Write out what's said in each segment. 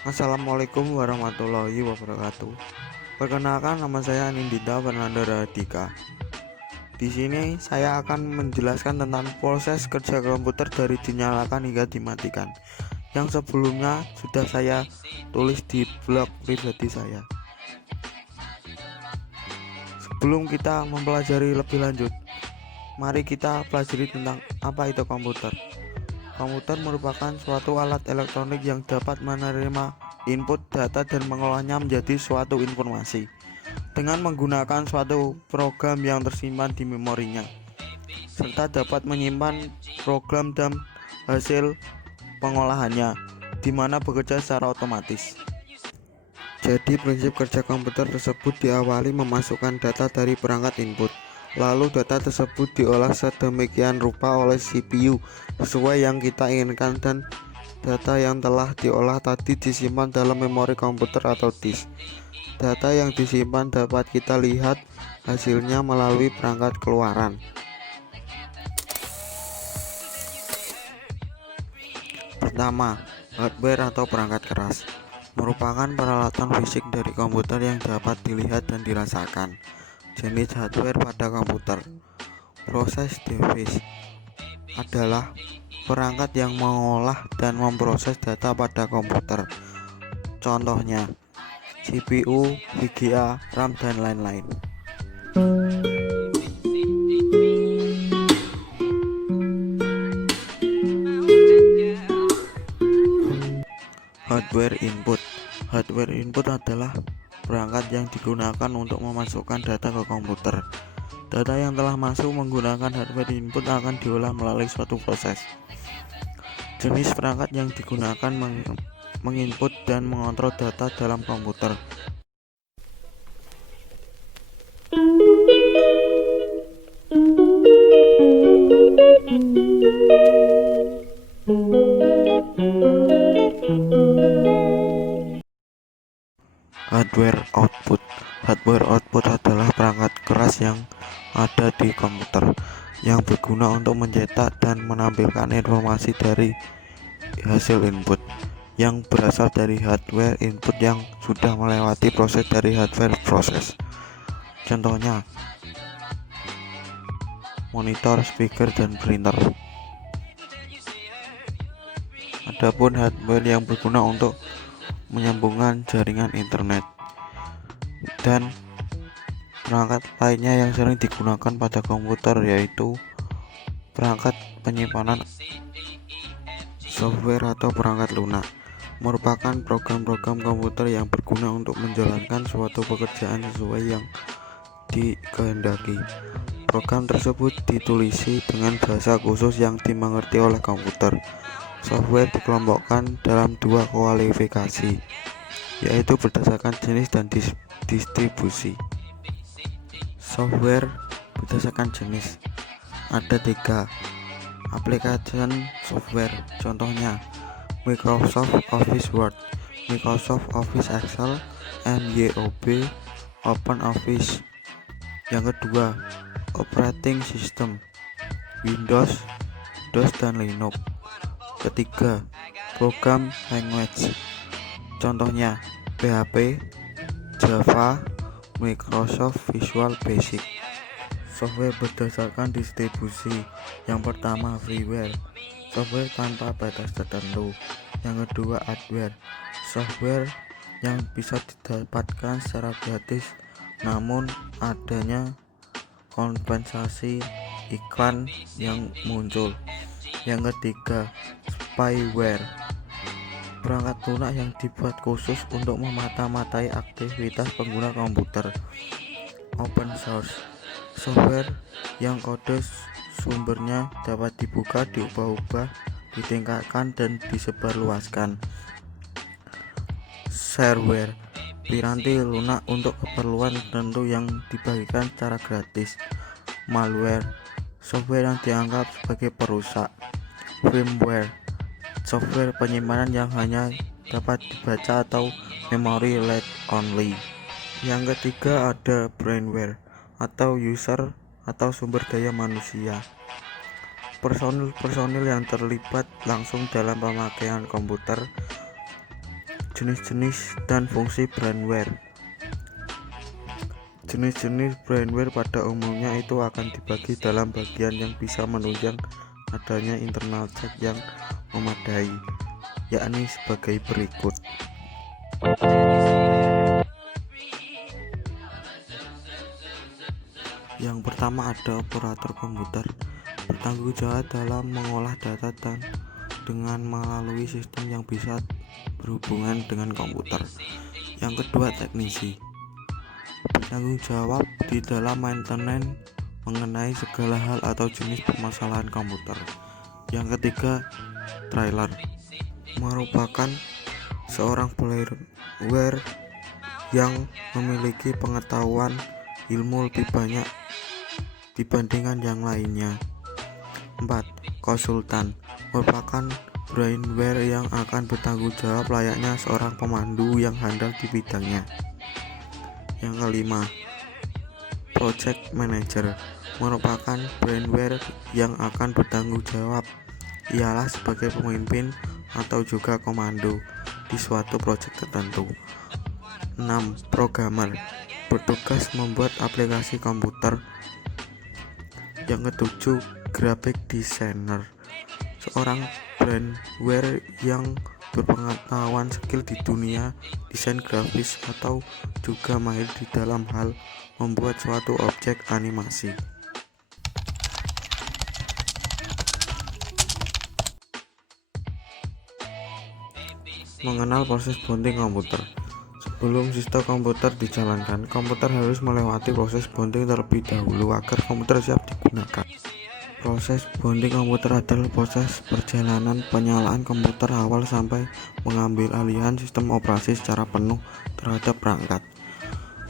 Assalamualaikum warahmatullahi wabarakatuh. Perkenalkan, nama saya Nindita Fernanda Radika. Di sini saya akan menjelaskan tentang proses kerja komputer dari dinyalakan hingga dimatikan, yang sebelumnya sudah saya tulis di blog pribadi saya. Sebelum kita mempelajari lebih lanjut, mari kita pelajari tentang apa itu komputer. Komputer merupakan suatu alat elektronik yang dapat menerima input data dan mengolahnya menjadi suatu informasi dengan menggunakan suatu program yang tersimpan di memorinya, serta dapat menyimpan program dan hasil pengolahannya, di mana bekerja secara otomatis. Jadi prinsip kerja komputer tersebut diawali memasukkan data dari perangkat input. Lalu data tersebut diolah sedemikian rupa oleh CPU sesuai yang kita inginkan, dan data yang telah diolah tadi disimpan dalam memori komputer atau disk. Data yang disimpan dapat kita lihat hasilnya melalui perangkat keluaran. Pertama, hardware atau perangkat keras merupakan peralatan fisik dari komputer yang dapat dilihat dan dirasakan. Jenis hardware pada komputer. Proses device adalah perangkat yang mengolah dan memproses data pada komputer. Contohnya CPU, VGA, RAM, dan lain-lain. Hardware input. Hardware input adalah perangkat yang digunakan untuk memasukkan data ke komputer. Data yang telah masuk menggunakan hardware input akan diolah melalui suatu proses. Jenis perangkat yang digunakan menginput dan mengontrol data dalam komputer. Hardware output. Hardware output adalah perangkat keras yang ada di komputer yang berguna untuk mencetak dan menampilkan informasi dari hasil input yang berasal dari hardware input yang sudah melewati proses dari hardware proses. Contohnya monitor, speaker, dan printer. Adapun hardware yang berguna untuk menyambungkan jaringan internet dan perangkat lainnya yang sering digunakan pada komputer, yaitu perangkat penyimpanan. Software atau perangkat lunak merupakan program-program komputer yang berguna untuk menjalankan suatu pekerjaan sesuai yang dikehendaki. Program tersebut ditulisi dengan bahasa khusus yang dimengerti oleh komputer. Software dikelompokkan dalam dua kualifikasi, yaitu berdasarkan jenis dan distribusi. Software berdasarkan jenis ada tiga. Application software, contohnya Microsoft Office Word, Microsoft Office Excel, MYOB, OpenOffice. Yang kedua, operating system, Windows, DOS, dan Linux. Ketiga, program language, contohnya PHP, Java, Microsoft Visual Basic. Software berdasarkan distribusi. Yang pertama, freeware, software tanpa batas tertentu. Yang kedua, adware, software yang bisa didapatkan secara gratis namun adanya kompensasi iklan yang muncul. Yang ketiga, spyware, perangkat lunak yang dibuat khusus untuk memata-matai aktivitas pengguna komputer. Open source, software yang kode sumbernya dapat dibuka, diubah-ubah, ditingkatkan, dan disebarluaskan. Shareware, piranti lunak untuk keperluan tertentu yang dibagikan secara gratis. Malware, software yang dianggap sebagai perusak. Firmware, software penyimpanan yang hanya dapat dibaca atau memory read only. Yang ketiga ada brainware atau user atau sumber daya manusia, personil yang terlibat langsung dalam pemakaian komputer. Jenis-jenis dan fungsi brainware. Jenis-jenis brainware pada umumnya itu akan dibagi dalam bagian yang bisa menunjang adanya internal check yang memadai, yakni sebagai berikut. Yang pertama ada operator komputer, bertanggung jawab dalam mengolah data dan dengan melalui sistem yang bisa berhubungan dengan komputer. Yang kedua teknisi, bertanggung jawab di dalam maintenance mengenai segala hal atau jenis permasalahan komputer. Yang ketiga trailer, merupakan seorang player yang memiliki pengetahuan ilmu lebih banyak dibandingkan yang lainnya. 4. Konsultan, merupakan brainware yang akan bertanggung jawab layaknya seorang pemandu yang handal di bidangnya. Yang kelima, project manager, merupakan brainware yang akan bertanggung jawab ialah sebagai pemimpin atau juga komando di suatu proyek tertentu. 6. Programmer, bertugas membuat aplikasi komputer. Yang ketujuh, graphic designer, seorang brainware yang berpengetahuan skill di dunia desain grafis atau juga mahir di dalam hal membuat suatu objek animasi. Mengenal proses bonding komputer. Sebelum sistem komputer dijalankan, komputer harus melewati proses bonding terlebih dahulu agar komputer siap digunakan. Proses bonding komputer adalah proses perjalanan penyalaan komputer awal sampai mengambil alihan sistem operasi secara penuh terhadap perangkat.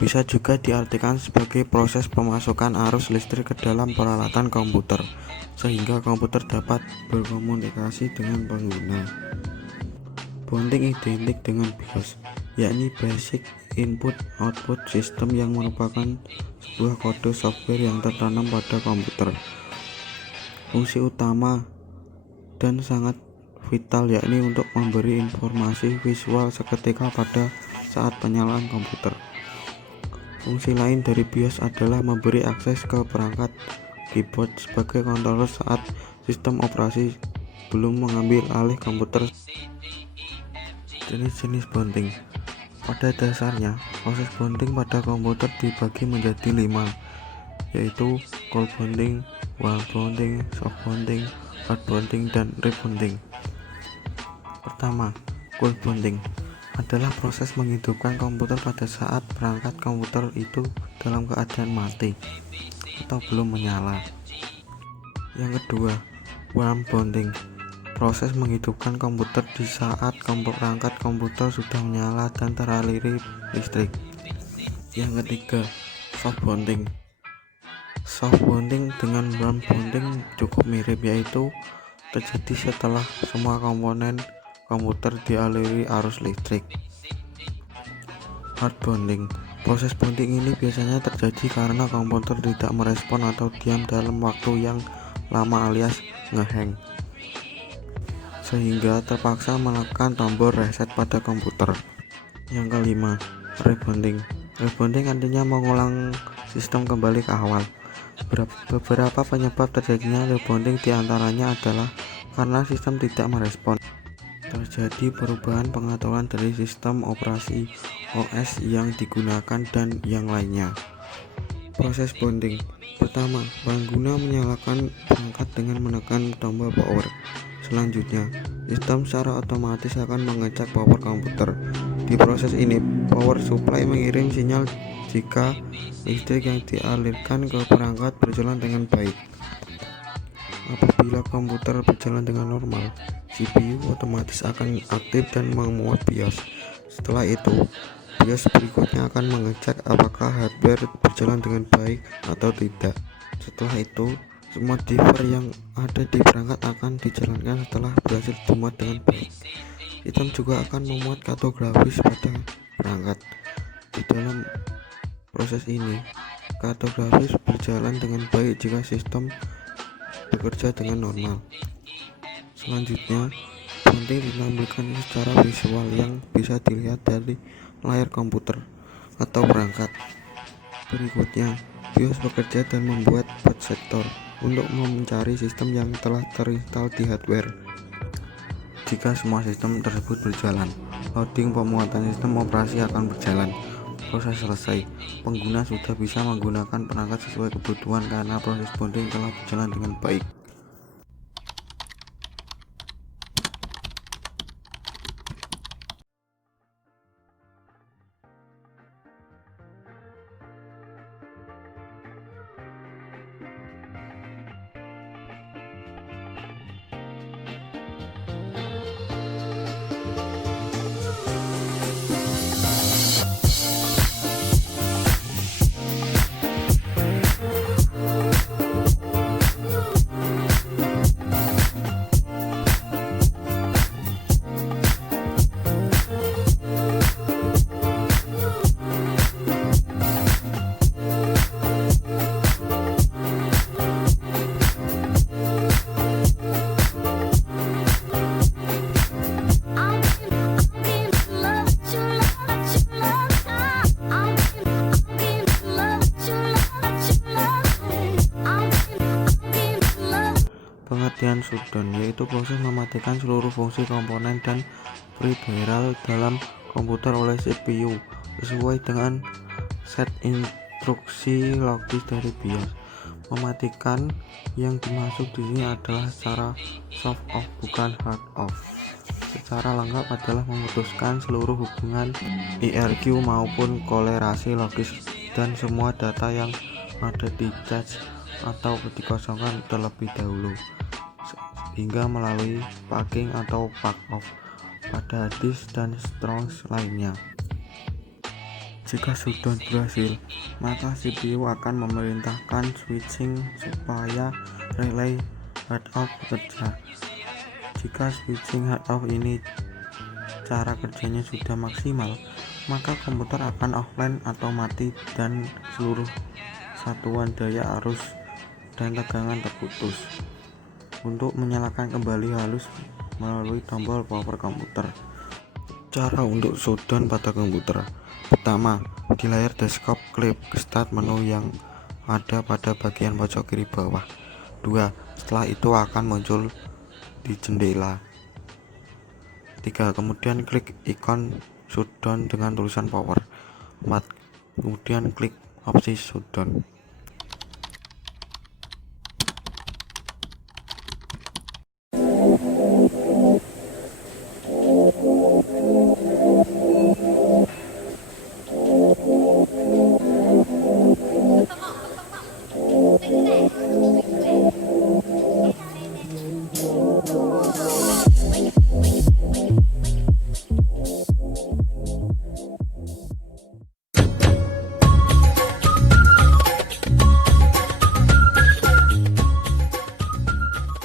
Bisa juga diartikan sebagai proses pemasukan arus listrik ke dalam peralatan komputer, sehingga komputer dapat berkomunikasi dengan pengguna. Bonding identik dengan BIOS, yakni Basic Input Output System, yang merupakan sebuah kode software yang tertanam pada komputer. Fungsi utama dan sangat vital yakni untuk memberi informasi visual seketika pada saat penyalaan komputer. Fungsi lain dari BIOS adalah memberi akses ke perangkat keyboard sebagai controller saat sistem operasi belum mengambil alih komputer. Jenis-jenis bonding. Pada dasarnya, proses bonding pada komputer dibagi menjadi 5, yaitu cold bonding, warm bonding, soft bonding, hard bonding, dan rebonding. Pertama, cold bonding adalah proses menghidupkan komputer pada saat perangkat komputer itu dalam keadaan mati atau belum menyala. Yang kedua, warm bonding, proses menghidupkan komputer di saat perangkat komputer sudah menyala dan teraliri listrik. Yang ketiga, soft bonding. Soft bonding dengan warm bonding cukup mirip, yaitu terjadi setelah semua komponen komputer dialiri arus listrik. Hard bonding, proses bonding ini biasanya terjadi karena komputer tidak merespon atau diam dalam waktu yang lama alias ngehang, sehingga terpaksa menekan tombol reset pada komputer. Yang kelima, rebonding. Rebonding artinya mengulang sistem kembali ke awal. Beberapa penyebab terjadinya rebonding diantaranya adalah karena sistem tidak merespon, terjadi perubahan pengaturan dari sistem operasi OS yang digunakan, dan yang lainnya. Proses bonding. Pertama, pengguna menyalakan perangkat dengan menekan tombol power. Selanjutnya, sistem secara otomatis akan mengecek power komputer. Di proses ini, power supply mengirim sinyal jika listrik yang dialirkan ke perangkat berjalan dengan baik. Apabila komputer berjalan dengan normal, CPU otomatis akan aktif dan memuat BIOS. Setelah itu, BIOS berikutnya akan mengecek apakah hardware berjalan dengan baik atau tidak. Setelah itu, semua driver yang ada di perangkat akan dijalankan setelah berhasil dimuat dengan baik. Sistem juga akan memuat kartografis pada perangkat. Di dalam proses ini, kartografis berjalan dengan baik jika sistem bekerja dengan normal. Selanjutnya, Penting ditampilkan secara visual yang bisa dilihat dari layar komputer atau perangkat. Berikutnya, BIOS bekerja dan membuat boot sektor untuk mencari sistem yang telah terinstal di hardware. Jika semua sistem tersebut berjalan, loading pemuatan sistem operasi akan berjalan. Proses selesai, pengguna sudah bisa menggunakan perangkat sesuai kebutuhan karena proses bonding telah berjalan dengan baik. Pengertian shutdown yaitu proses mematikan seluruh fungsi komponen dan peripheral dalam komputer oleh CPU sesuai dengan set instruksi logis dari BIOS. Mematikan yang dimaksud di sini adalah secara soft off bukan hard off. Secara lengkap adalah memutuskan seluruh hubungan IRQ maupun kolerasi logis dan semua data yang ada di cache atau dikosongkan terlebih dahulu hingga melalui packing atau pack off pada disk dan strongs lainnya. Jika shutdown berhasil, maka CPU akan memerintahkan switching supaya relay hard off bekerja. Jika switching hard off ini cara kerjanya sudah maksimal, maka komputer akan offline atau mati dan seluruh satuan daya arus dan tegangan terputus. Untuk menyalakan kembali halus melalui tombol power komputer. Cara untuk shutdown pada komputer. Pertama, di layar desktop klik start menu yang ada pada bagian pojok kiri bawah. 2. Setelah itu akan muncul di jendela. 3. Kemudian klik ikon shutdown dengan tulisan power. 4. Kemudian klik opsi shutdown.